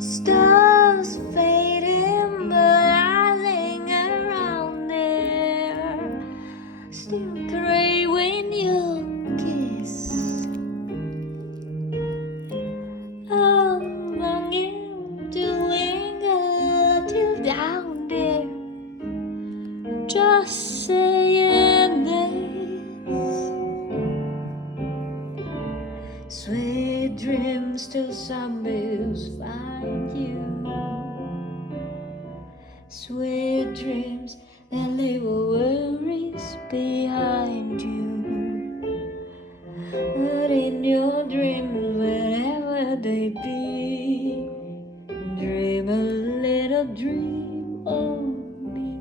Stars fading, but I linger around there. Still craving your kiss. I'm longing to linger till down there. Just saying this. Sweet dreams till sunbeams find you. Sweet dreams that leave all worries behind you. But in your dreams, wherever they be, dream a little dream of me.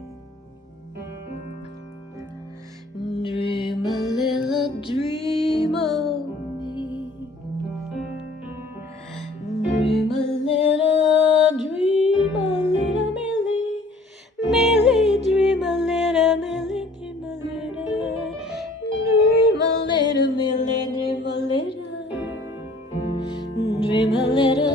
Dream a little dream of me. Dream a little dream, a little Millie, Millie, dream a little Millie, dream a little, dream a little Millie, dream a little, dream a little.